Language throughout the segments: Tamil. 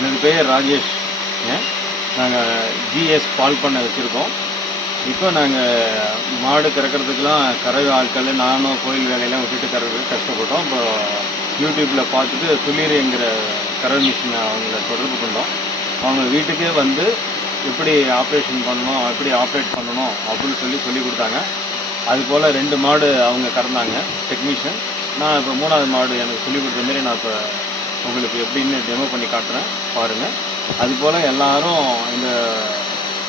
எனது பெயர் ராஜேஷ். நாங்கள் ஜிஎஸ் பால் பண்ணை வச்சுருக்கோம். இப்போ நாங்கள் மாடு கறக்கிறதுக்கெலாம் கறவை ஆட்கள் நானும் கோயில் வேலையெல்லாம் விட்டுட்டு கறக்கிறதுக்கு கஷ்டப்பட்டோம். இப்போ யூடியூப்பில் பார்த்துட்டு துளிர்ங்கிற கறவை மிஷினை அவங்கள தொடர்பு கொண்டோம். அவங்க வீட்டுக்கே வந்து எப்படி ஆப்ரேஷன் பண்ணணும், எப்படி ஆப்ரேட் பண்ணணும் அப்படின்னு சொல்லி கொடுத்தாங்க. அதுபோல் 2 மாடு அவங்க கறந்தாங்க டெக்னீஷியன். நான் இப்போ 3வது மாடு எனக்கு சொல்லிக் கொடுத்த மாரி நான் இப்போ உங்களுக்கு எப்படின்னு டெமோ பண்ணி காட்டுறேன், பாருங்கள். அதுபோல் எல்லோரும்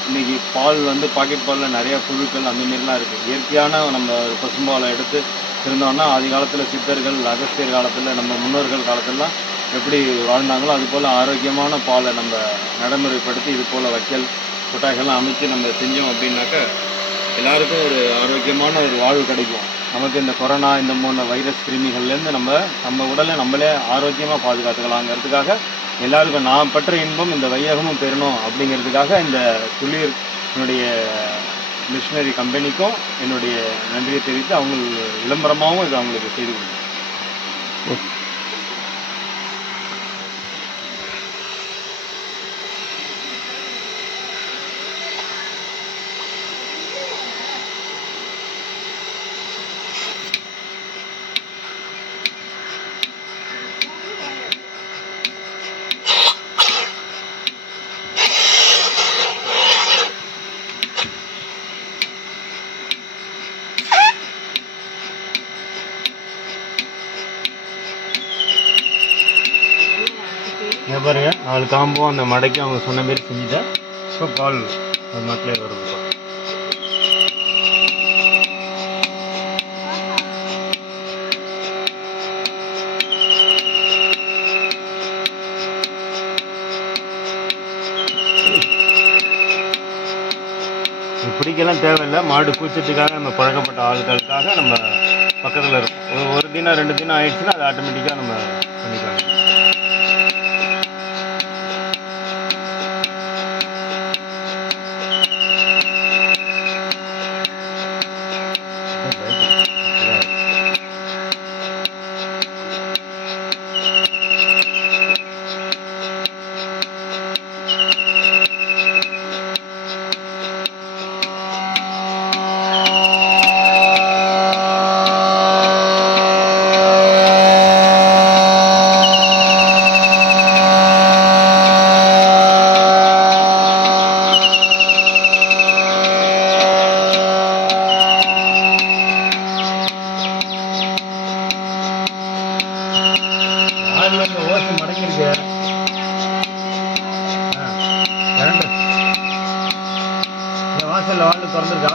இன்றைக்கி பால் வந்து பாக்கெட் பாலில் நிறையா புழுக்கள் அந்த மாரிலாம் இருக்குது. இயற்கையான நம்ம பசும்பாலை எடுத்து இருந்தோம்னா ஆதி காலத்தில் சித்தர்கள் அகஸ்தியர் காலத்தில் நம்ம முன்னோர்கள் காலத்திலலாம் எப்படி வாழ்ந்தாங்களோ அதுபோல் ஆரோக்கியமான பாலை நம்ம நடைமுறைப்படுத்தி இது போல் வைக்கல் கொட்டாய்கள்லாம் அமைத்து நம்ம செஞ்சோம் அப்படின்னாக்கா எல்லாருக்கும் ஒரு ஆரோக்கியமான ஒரு வாழ்வு கிடைக்கும். நமக்கு இந்த கொரோனா இந்த 3 வைரஸ் கிருமிகள்லேருந்து நம்ம உடலை நம்மளே ஆரோக்கியமாக பாதுகாத்துக்கலாங்கிறதுக்காக எல்லாருக்கும் நான் பெற்ற இன்பம் இந்த வையகமும் பெறணும் அப்படிங்கிறதுக்காக இந்த துளிர் என்னுடைய மிஷினரி கம்பெனிக்கும் என்னுடைய நன்றியை தெரிவித்து அவங்க விளம்பரமாகவும் இது அவங்களுக்கு செய்து கொடுக்கும். இங்கே பாருங்க 4 காம்பும் அந்த மடைக்கு அவங்க சொன்ன மாரி செஞ்சுட்டேன். இப்போ பால் அது மக்களே வருது. இப்படிக்கெல்லாம் தேவையில்லை. மாடு கூச்சத்துக்காக நம்ம பழக்கப்பட்ட ஆட்களுக்காக நம்ம பக்கத்தில் இருக்கும். ஒரு தினம் 2 தினம் ஆயிடுச்சுன்னா அது ஆட்டோமேட்டிக்காக நம்ம பண்ணிக்கலாம். ஓசை மடங்கிருக்கு. வாசல்ல வாழ்ந்து திறந்துருக்கா?